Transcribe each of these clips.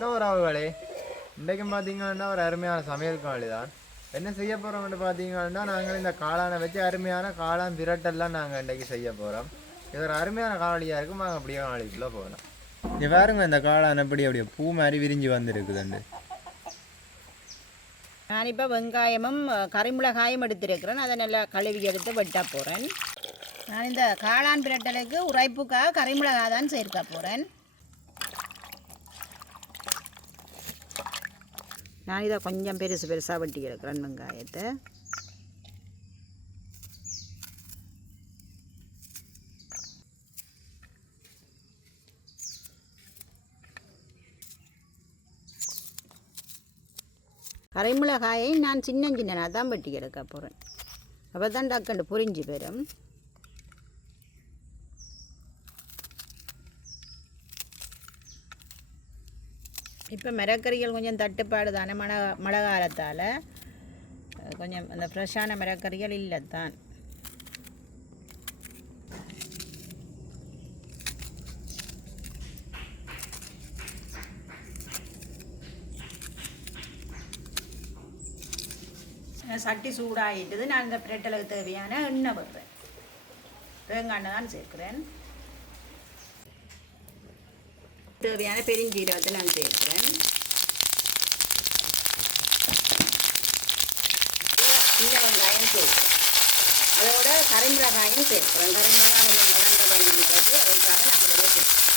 வணக்கம் உறவுகளே. இன்றைக்கும் பார்த்தீங்கன்னா ஒரு அருமையான சமையல் காணொளி தான். என்ன செய்ய போகிறோம்னு பார்த்தீங்கன்னா நாங்கள் இந்த காளானை வச்சு அருமையான காளான் பிரட்டெல்லாம் நாங்கள் இன்றைக்கி செய்ய போகிறோம். இது ஒரு அருமையான காணொலியாக இருக்கும். நாங்கள் அப்படியே காணொலிக்குள்ளே போகலாம். இங்கே பாருங்க இந்த காளான் அப்படியே பூ மாதிரி விரிஞ்சு வந்துருக்குதுண்டு. நான் இப்போ வெங்காயமும் கறிமிளகாயும் எடுத்துருக்கிறேன். அதை நல்லா கழுவி எடுத்து வெட்ட போகிறேன். நான் இந்த காளான் பிரட்டலுக்கு உரைப்புக்காக கறிமிளகாய் தான் சேர்க்க போகிறேன். நான் இதை கொஞ்சம் பெருசாக வெட்டி எடுக்கிறேன் வெங்காயத்தை. கறிமிளகாயை நான் சின்னதாக தான் வெட்டி எடுக்க போகிறேன். அப்போ தான் டக்குண்டு புரிஞ்சு பெறும். இப்போ மரக்கறிகள் கொஞ்சம் தட்டுப்பாடு தானே மழை காலத்தால் கொஞ்சம் அந்த ஃப்ரெஷ்ஷான மரக்கறிகள் இல்லை தான். சட்டி சூடாகிட்டது. நான் இந்த பிரட்டலுக்கு தேவையான எண்ணெய் வைப்பேன். தேங்காய் எண்ணெய் தான் சேர்க்குறேன். தேவையான பெருஞ்சீரகத்தை நான் சேர்க்கிறேன். சின்ன வெங்காயம் சேர்க்கிறேன். அதோட கறிமிளகாயும் சேர்க்கிறேன். கறிமிளகாய் கொஞ்சம் வளர்ந்த வேணும்னு போட்டு அதுக்காக நாங்கள் நிறைய சேர்க்கிறோம்.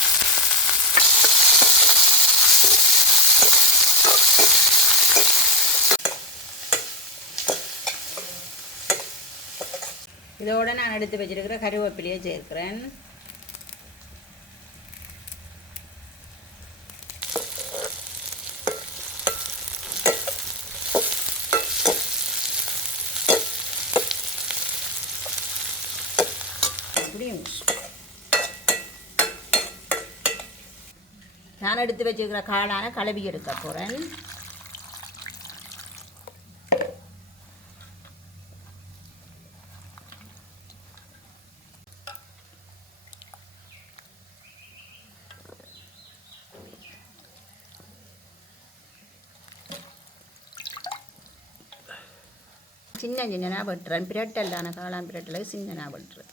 இதோட நான் எடுத்து வச்சிருக்கிற கருவேப்பிலையை சேர்க்கிறேன். நான் எடுத்து வச்சுக்கிற காளான கழுவி எடுக்க போகிறேன். சின்னதாக வெட்டுறேன். பிரட்டல்லான காளான் பிரட்டலுக்கு சின்னதாக வெட்டுறேன்.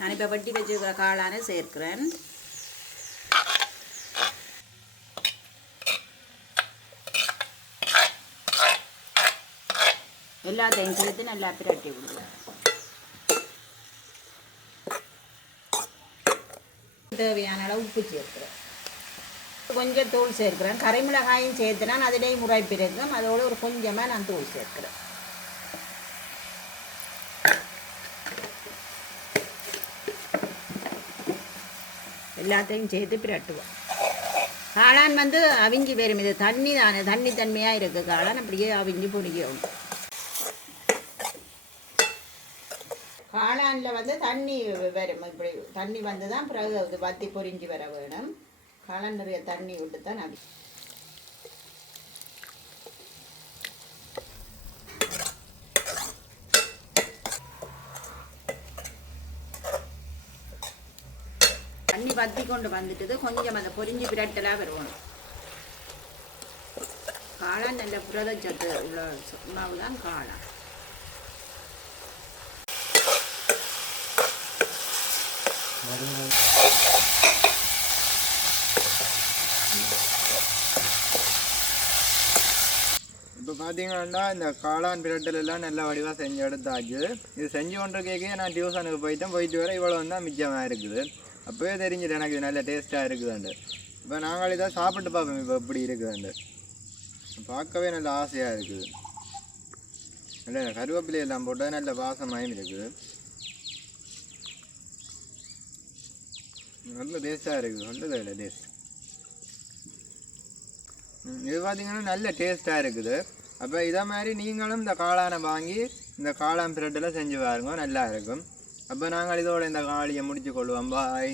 நான் இப்போ வெட்டி வச்சுருக்கிற காளானை சேர்க்கிறேன். எல்லாத்தையும் சேர்த்து நல்லா பிரட்டி விடுவேன். தேவையான அளவு உப்பு சேர்க்கிறேன். கொஞ்சம் தூள் சேர்க்கிறேன். கறிமிளகாயும் சேர்த்து நான் அதிலேயும் முறைப்பிருக்கேன். அதோடு ஒரு கொஞ்சமாக நான் தூள் சேர்க்கிறேன். எல்லாத்தையும் சேர்த்து பிரட்டுவோம். காளான் அவிஞ்சி வரும். இது தண்ணி தானே, தண்ணி தன்மையாக இருக்குது காளான். அப்படியே அவிஞ்சி பொரிக்கணும். காளானில் தண்ணி வரும். இப்படி தண்ணி வந்து தான் பிறகு இது வத்தி பொரிஞ்சு வர வேணும். காளான் நிறைய தண்ணி விட்டு தான் அவி. தண்ணி வத்தி கொண்டு வந்துட்டு கொஞ்சம் அந்த பொரிஞ்சு பிரட்டலாக வருவோம். காளான் நல்ல புரதச்சத்து உள்ள உணவு தான் காளான். இப்போ பார்த்தீங்கன்னா இந்த காளான் பிரட்டல் எல்லாம் நல்ல வடிவாக செஞ்சு எடுத்தாச்சு. இது செஞ்சு கொண்டிருக்கே நான் டியூஷனுக்கு போயிட்டு வர இவ்வளோ தான் மிச்சமாக இருக்குது. அப்போவே தெரிஞ்சுது எனக்கு இது நல்ல டேஸ்ட்டாக இருக்குதுண்டு. இப்போ நாங்கள் இதை சாப்பிட்டு பார்ப்போம் இப்போ எப்படி இருக்குதுண்டு. பார்க்கவே நல்ல ஆசையாக இருக்குது. நல்ல கருவேப்பிலை எல்லாம் போட்டால் நல்ல வாசமாயும் இருக்குது. நல்ல டேஸ்ட்டாக இருக்குது. நல்லது டேஸ்ட். இது பார்த்தீங்கன்னா நல்ல டேஸ்ட்டாக இருக்குது. அப்போ இதை மாதிரி நீங்களும் இந்த காளானை வாங்கி இந்த காளான் பிரெட்டில் செஞ்சு பாருங்க, நல்லா இருக்கும். அப்போ நாங்கள் இதோட இந்த காளியை முடிச்சு கொள்வோம். பாய்.